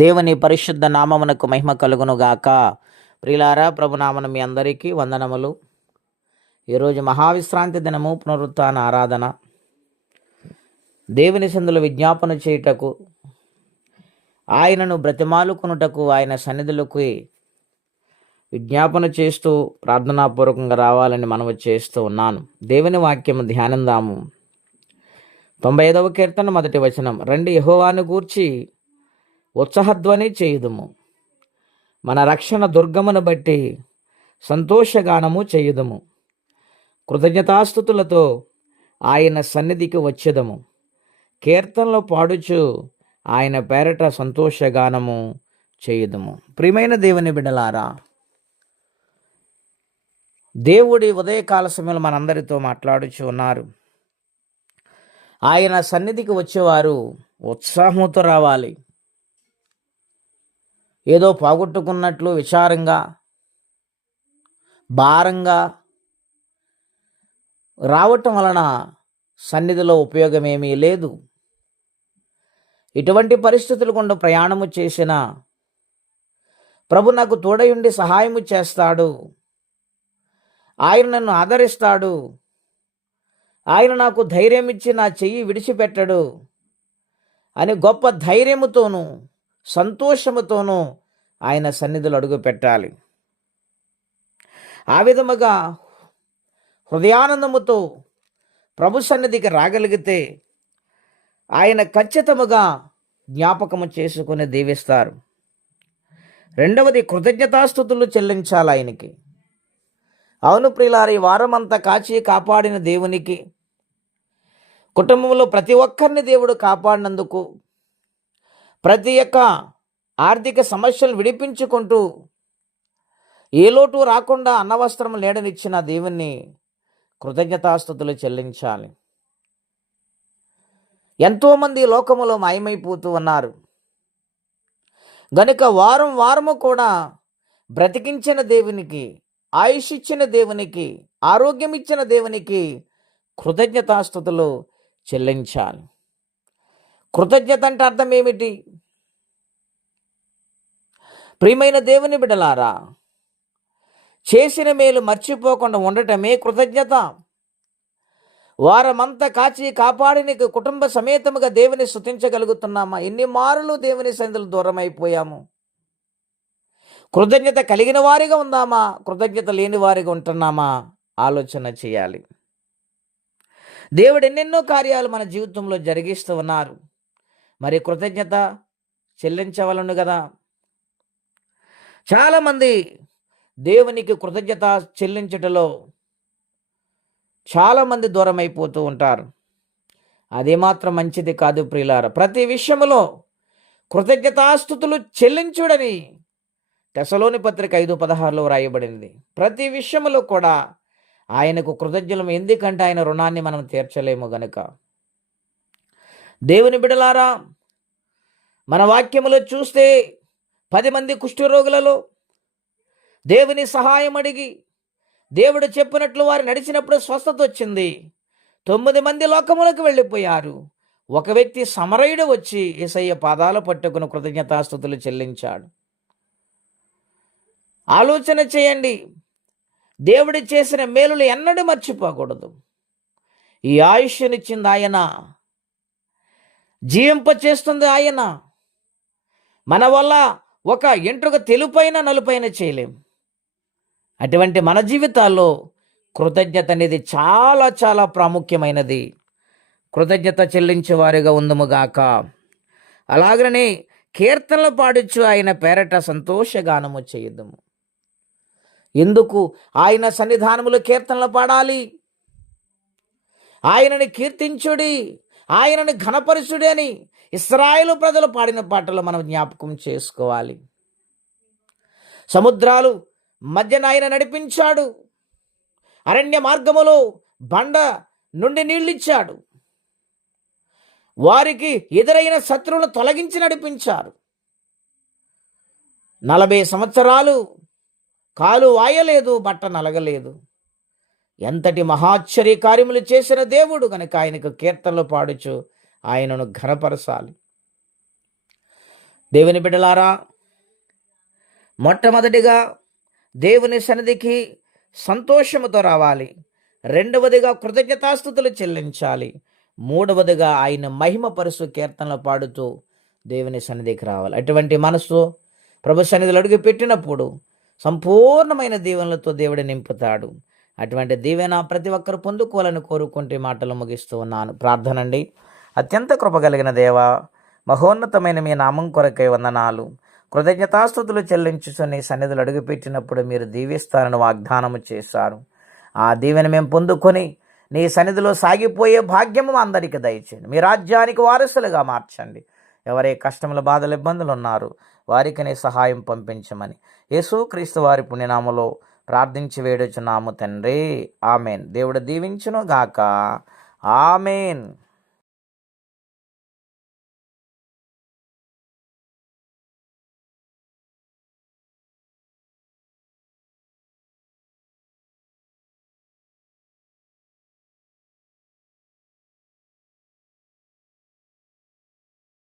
దేవుని పరిశుద్ధ నామమునకు మహిమ కలుగును గాక. ప్రియులారా, ప్రభునామన మీ అందరికీ వందనములు. ఈరోజు మహావిశ్రాంతి దినము, పునరుత్థాన ఆరాధన. దేవుని సందులో విజ్ఞాపన చేయుటకు, ఆయనను బ్రతిమాలుకొనుటకు ఆయన సన్నిధులకు విజ్ఞాపన చేస్తూ ప్రార్థనాపూర్వకంగా రావాలని మనవి చేస్తూ ఉన్నాను. దేవుని వాక్యము ధ్యానిందాము. 95వ కీర్తన 1వ వచనం. రండి, యెహోవాను గూర్చి ఉత్సాహధ్వని చేయుదుము, మన రక్షణ దుర్గమును బట్టి సంతోషగానము చేయుదుము. కృతజ్ఞతాస్తుతులతో ఆయన సన్నిధికి వచ్చేదము, కీర్తనలు పాడుచు ఆయన పేరట సంతోషగానము చేయుదుము. ప్రియమైన దేవుని బిడ్డలారా, దేవుడి ఉదయకాల సమయంలో మనందరితో మాట్లాడుచు ఉన్నారు. ఆయన సన్నిధికి వచ్చేవారు ఉత్సాహంతో రావాలి. ఏదో పోగొట్టుకున్నట్లు విచారంగా, భారంగా రావటం వలన సన్నిధిలో ఉపయోగమేమీ లేదు. ఇటువంటి పరిస్థితులు గుండా ప్రయాణము చేసిన ప్రభు నాకు తోడయుండి సహాయము చేస్తాడు, ఆయన నన్ను ఆదరిస్తాడు, ఆయన నాకు ధైర్యం ఇచ్చి నా చెయ్యి విడిచిపెట్టడు అని గొప్ప ధైర్యముతోనూ సంతోషముతోనూ ఆయన సన్నిధిలో అడుగు పెట్టాలి. ఆ విధముగా హృదయానందముతో ప్రభు సన్నిధికి రాగలిగితే ఆయన ఖచ్చితముగా జ్ఞాపకము చేసుకుని దీవిస్తారు. రెండవది, కృతజ్ఞతాస్తుతులు చెల్లించాలి ఆయనకి. అవును ప్రియులారా, ఈ వారమంతా కాచి కాపాడిన దేవునికి, కుటుంబంలో ప్రతి ఒక్కరిని దేవుడు కాపాడినందుకు, ప్రతి ఒక్క ఆర్థిక సమస్యలు విడిపించుకుంటూ ఏ లోటు రాకుండా అన్నవస్త్రం లేడనిచ్చిన దేవుణ్ణి కృతజ్ఞతాస్తుతులు చెల్లించాలి. ఎంతోమంది లోకములో మాయమైపోతూ ఉన్నారు గనుక వారము కూడా బ్రతికించిన దేవునికి, ఆయుష్ ఇచ్చిన దేవునికి, ఆరోగ్యం ఇచ్చిన దేవునికి కృతజ్ఞతాస్తుతులు చెల్లించాలి. కృతజ్ఞత అంటే అర్థం ఏమిటి? ప్రియమైన దేవుని బిడ్డలారా, చేసిన మేలు మర్చిపోకుండా ఉండటమే కృతజ్ఞత. వారమంతా కాచి కాపాడిన కుటుంబ సమేతముగా దేవుని స్తుతించగలుగుతున్నామా? ఎన్ని మారులు దేవుని సన్నిధిలో దూరం అయిపోయాము. కృతజ్ఞత కలిగిన వారిగా ఉందామా, కృతజ్ఞత లేని వారిగా ఉంటున్నామా? ఆలోచన చేయాలి. దేవుడు ఎన్నెన్నో కార్యాలు మన జీవితంలో జరిగిస్తూ ఉన్నారు. మరి కృతజ్ఞత చెల్లించవలను కదా. చాలామంది దేవునికి కృతజ్ఞత చెల్లించటలో చాలామంది దూరం అయిపోతూ ఉంటారు. అదేమాత్రం మంచిది కాదు ప్రియులారా. ప్రతి విషయంలో కృతజ్ఞతాస్తుతులు చెల్లించుడని తెసలోని పత్రిక 5:16 వ్రాయబడింది. ప్రతి విషయంలో కూడా ఆయనకు కృతజ్ఞతలు. ఎందుకంటే ఆయన రుణాన్ని మనం తీర్చలేము గనుక. దేవుని బిడలారా, మన వాక్యములో చూస్తే 10 మంది కుష్ఠరోగులలో దేవుని సహాయం అడిగి దేవుడు చెప్పినట్లు వారు నడిచినప్పుడు స్వస్థత వచ్చింది. 9 మంది లోకములకు వెళ్ళిపోయారు. ఒక వ్యక్తి సమరయుడు వచ్చి యేసయ్య పాదాలు పట్టుకుని కృతజ్ఞతాస్తుతులు చెల్లించాడు. ఆలోచన చేయండి. దేవుడు చేసిన మేలులు ఎన్నడూ మర్చిపోకూడదు. ఈ ఆయుష్నిచ్చింది ఆయన, జీవింపచేస్తుంది ఆయన. మన వల్ల ఒక ఎంట్రుక తెలుపైన నలుపైన చేయలేం. అటువంటి మన జీవితాల్లో కృతజ్ఞత అనేది చాలా చాలా ప్రాముఖ్యమైనది. కృతజ్ఞత చెల్లించే వారిగా ఉందముగాక. అలాగనే కీర్తనలు పాడుచు ఆయన పేరట సంతోషగానము చేయుదుము. ఎందుకు ఆయన సన్నిధానములో కీర్తనలు పాడాలి? ఆయనని కీర్తించుడి, ఆయనని ఘనపరచుడి అని ఇశ్రాయేలు ప్రజలు పాడిన పాటలు మనం జ్ఞాపకం చేసుకోవాలి. సముద్రాలు మధ్యన ఆయన నడిపించాడు. అరణ్య మార్గములో బండ నుండి నీళ్ళిచ్చాడు. వారికి ఎదురైన శత్రువులను తొలగించి నడిపించారు. 40 సంవత్సరాలు కాలు వాయలేదు, బట్ట నలగలేదు. ఎంతటి మహాశ్చర్య కార్యములు చేసిన దేవుడు కనుక ఆయనకు కీర్తనలు పాడుచు ఆయనను ఘనపరచాలి. దేవుని బిడ్డలారా, మొట్టమొదటిగా దేవుని సన్నిధికి సంతోషముతో రావాలి. రెండవదిగా కృతజ్ఞతాస్తుతులు చెల్లించాలి. మూడవదిగా ఆయన మహిమపరుసు కీర్తనలు పాడుతూ దేవుని సన్నిధికి రావాలి. అటువంటి మనసు ప్రభు సన్నిధిలో అడుగు పెట్టినప్పుడు సంపూర్ణమైన దీవెనలతో దేవుడు నింపుతాడు. అటువంటి దీవెన ప్రతి ఒక్కరు పొందుకోవాలని కోరుకుంటే మాటలు ముగిస్తూ ఉన్నాను. ప్రార్థనండి. అత్యంత కృపగలిగిన దేవ, మహోన్నతమైన మీ నామం కొరకై వందనాలు. కృతజ్ఞతాస్తుతులు చెల్లించుతూ నీ సన్నిధులు అడుగుపెట్టినప్పుడు మీరు దీవిస్తారని వాగ్దానము చేశారు. ఆ దీవెన మేము పొందుకొని నీ సన్నిధిలో సాగిపోయే భాగ్యము అందరికీ దయచేయండి. మీ రాజ్యానికి వారసులుగా మార్చండి. ఎవరే కష్టముల బాధలు ఇబ్బందులు ఉన్నారో వారికి నీ సహాయం పంపించమని యేసుక్రీస్తు వారి పుణ్యనామలో ప్రార్థించి వేడుచున్నాము తండ్రి. ఆమెన్. దేవుడు దీవించును గాక. ఆమెన్.